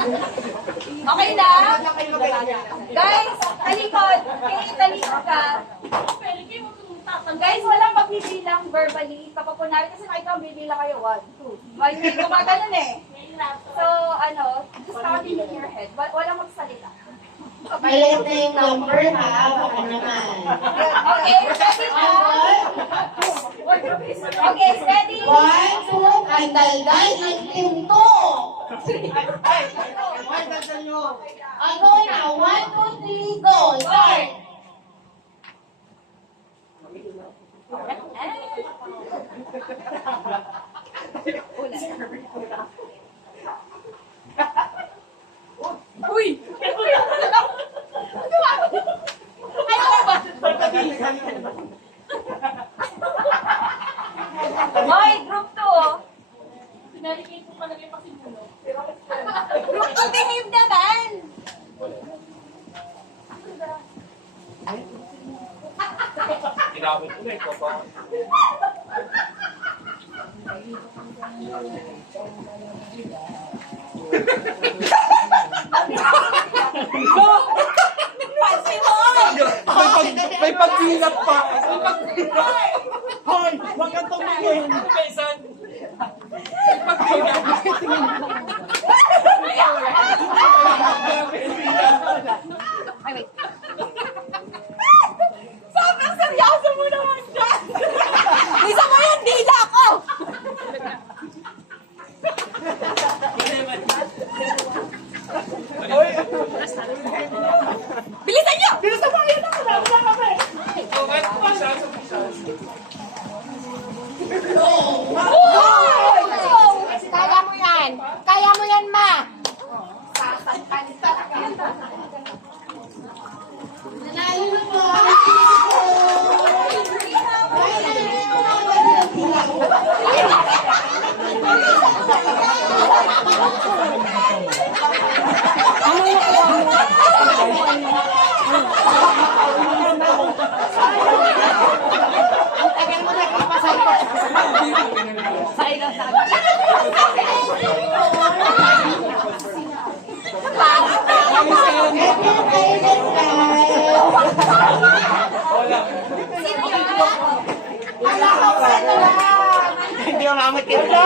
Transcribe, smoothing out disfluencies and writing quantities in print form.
Okay na? Guys, talikod. Talikod ka. Guys, walang pagbibilang verbally. Kapag kunwari kasi nakita mo, bibilang kayo. 1, 2. May gumaganon eh. So, just counting in your head. Walang magsalita. Maliit na yung number ha, baka naman. Okay, ready na? Okay, steady. 1, 2, ang daldal ang pinto. Ano na? 1, 2, 3, go! Start! Uy! Hoy, group 2 oh. Pinarikit ko palagay pa si Muno. Group 2, behave naman! Ginamit ko na ito pa. May pagbilat pa. May pagbilat. Hoy, wag kang tumingin. Pesan. May pagbilat. Ay, wait. Sobrang seryoso mo naman dyan! Isa mo yung dila ko! Bilisan nyo! Bilisan mo! Ayan ako! Nabla kami! Kaya mo yan! Kaya mo yan, ma! Nanalo na po! Hindi ako namin kita.